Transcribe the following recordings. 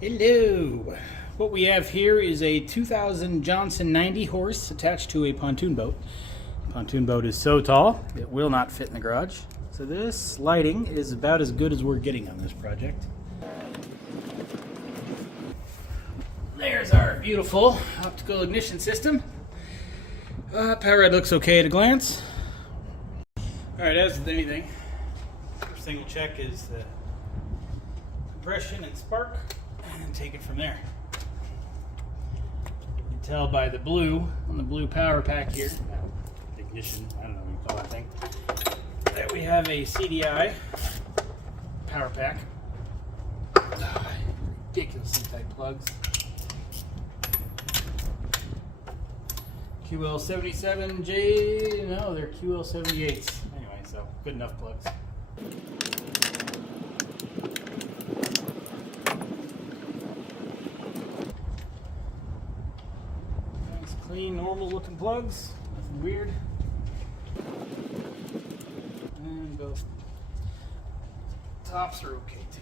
Hello! What we have here is a 2000 Johnson 90 horse attached to a pontoon boat. The pontoon boat is so tall it will not fit in the garage. So this lighting is about as good as we're getting on this project. There's our beautiful optical ignition system. Power rod looks okay at a glance. Alright, as with anything, first thing we'll check is the compression and spark, and then take it from there. You can tell by the blue, on the blue power pack here, ignition, I don't know what you call that thing, that we have a CDI power pack. Ridiculously tight plugs. QL77J, no, they're QL78s. Anyway, so good enough plugs. Nice, clean, normal looking plugs, nothing weird. And both tops are okay too.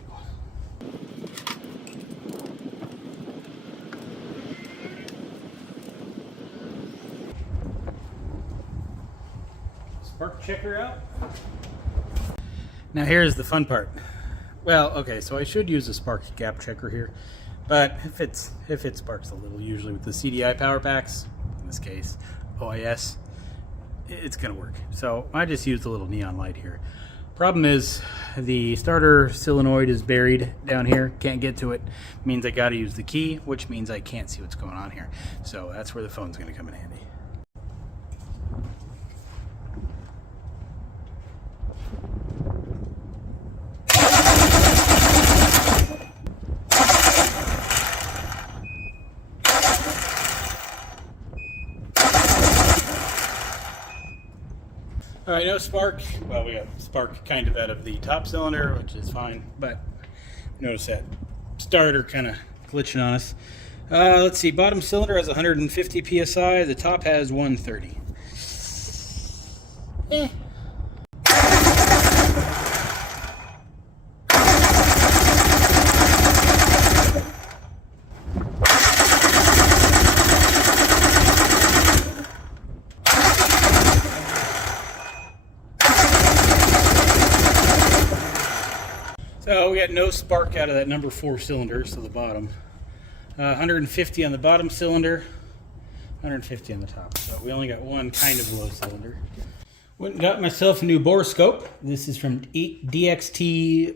Spark checker out. Now here's the fun part. Well, okay, so I should use a spark gap checker here, but if it sparks a little, usually with the CDI power packs, in this case OIS, it's gonna work. So I just used a little neon light here. Problem is the starter solenoid is buried down here, can't get to it. Means I gotta use the key, which means I can't see what's going on here. So that's where the phone's gonna come in handy. All right, no spark. Well, we got spark kind of out of the top cylinder, which is fine, but notice that starter kind of glitching on us. Let's see, bottom cylinder has 150 PSI, the top has 130. So we got no spark out of that number 4 cylinder, so the bottom. 150 on the bottom cylinder, 150 on the top. So we only got one kind of low cylinder. Went and got myself a new Borescope. This is from DXTOZ.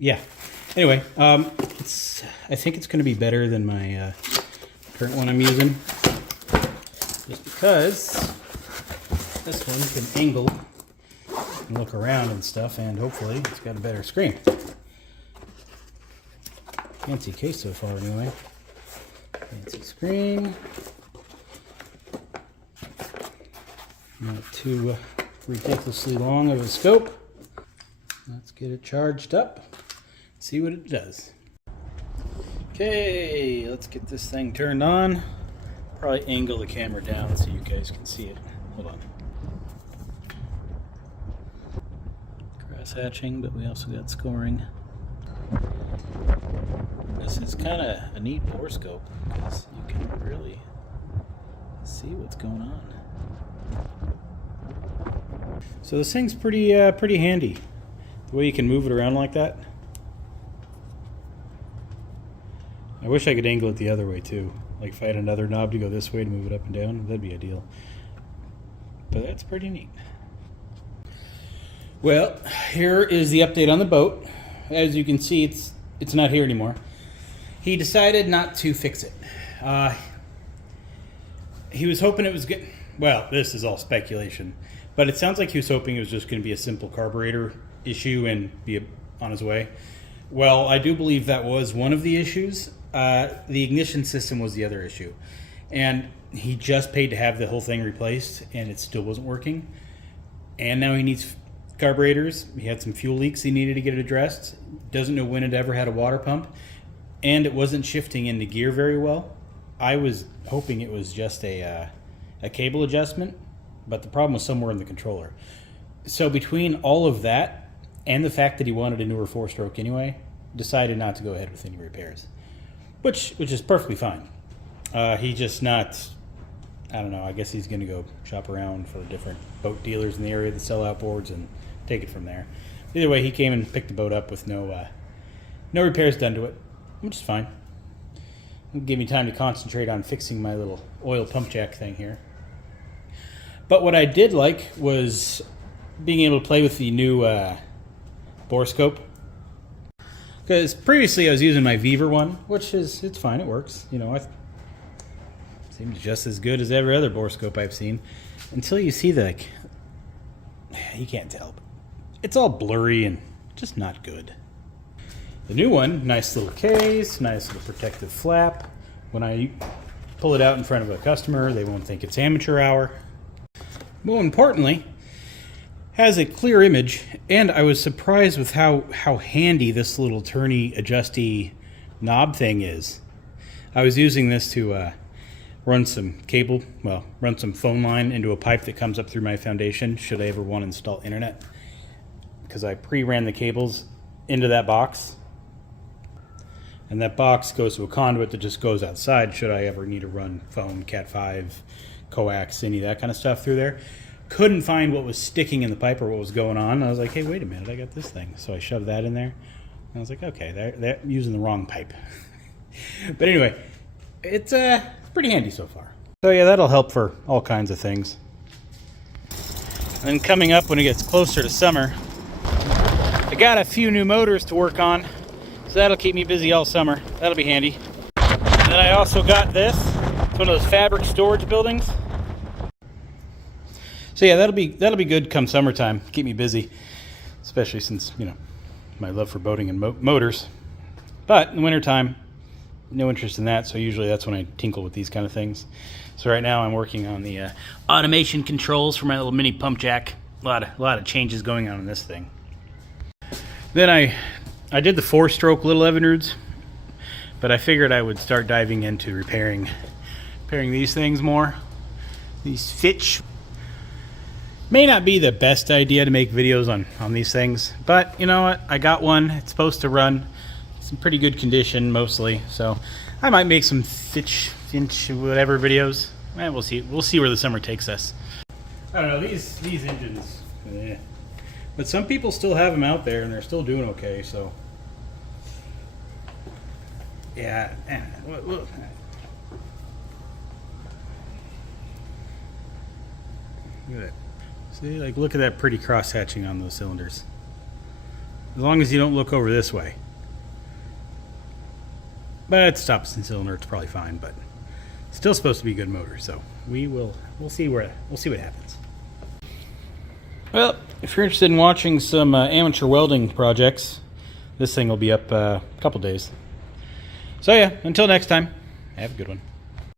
Yeah. Anyway, I think it's going to be better than my current one I'm using. Just because this one can angle and look around and stuff, and hopefully it's got a better screen. Fancy case so far anyway. Fancy screen. Not too ridiculously long of a scope. Let's get it charged up, see what it does. Okay, let's get this thing turned on. Probably angle the camera down so you guys can see it. Hold on. Hatching, but we also got scoring. This is kind of a neat Borescope because you can really see what's going on. So this thing's pretty handy. The way you can move it around like that. I wish I could angle it the other way too. Like if I had another knob to go this way to move it up and down, that'd be ideal. But that's pretty neat. Well, here is the update on the boat. As you can see, it's not here anymore. He decided not to fix it. He was hoping it was good. Well, this is all speculation, but it sounds like he was hoping it was just going to be a simple carburetor issue and be on his way. Well, I do believe that was one of the issues. The ignition system was the other issue, and he just paid to have the whole thing replaced, and it still wasn't working. And now he needs carburetors. He had some fuel leaks he needed to get addressed. Doesn't know when it ever had a water pump, and it wasn't shifting into gear very well. I was hoping it was just a cable adjustment, but the problem was somewhere in the controller. So between all of that and the fact that he wanted a newer 4-stroke anyway, decided not to go ahead with any repairs, which is perfectly fine. He just not, I don't know, I guess he's going to go shop around for different boat dealers in the area that sell outboards and take it from there. Either way, he came and picked the boat up with no repairs done to it, which is fine. It'll give me time to concentrate on fixing my little oil pump jack thing here. But what I did like was being able to play with the new Borescope. Because previously I was using my Viver one, which it's fine, it works. You know, it seems just as good as every other Borescope I've seen. Until you see you can't tell. It's all blurry and just not good. The new one, nice little case, nice little protective flap. When I pull it out in front of a customer, they won't think it's amateur hour. More importantly, has a clear image, and I was surprised with how handy this little turny adjusty knob thing is. I was using this to run some phone line into a pipe that comes up through my foundation should I ever want to install internet, because I pre-ran the cables into that box, and that box goes to a conduit that just goes outside should I ever need to run phone, Cat5, coax, any of that kind of stuff through there. Couldn't find what was sticking in the pipe or what was going on. I was like, hey, wait a minute, I got this thing. So I shoved that in there. And I was like, okay, they're using the wrong pipe. But anyway, it's pretty handy so far. So yeah, that'll help for all kinds of things. And then coming up when it gets closer to summer, I got a few new motors to work on. So that'll keep me busy all summer. That'll be handy. And then I also got this. It's one of those fabric storage buildings. So yeah, that'll be good come summertime. Keep me busy, especially since, you know, my love for boating and motors. But in the wintertime, no interest in that, so usually that's when I tinkle with these kind of things. So right now I'm working on the automation controls for my little mini pump jack. A lot of changes going on in this thing. Then I did the 4-stroke little Evinrudes, but I figured I would start diving into repairing these things more. These Fitch. May not be the best idea to make videos on these things, but you know what? I got one. It's supposed to run. It's in pretty good condition mostly, so I might make some Finch whatever videos. We'll see. We'll see where the summer takes us. I don't know, these engines, but some people still have them out there and they're still doing okay. So yeah. Look at that. See, like, look at that pretty cross-hatching on those cylinders. As long as you don't look over this way. But at stopston cylinder, it's probably fine, but still supposed to be a good motor, so we'll see what happens. Well, if you're interested in watching some amateur welding projects, this thing will be up a couple days. So yeah, until next time, have a good one.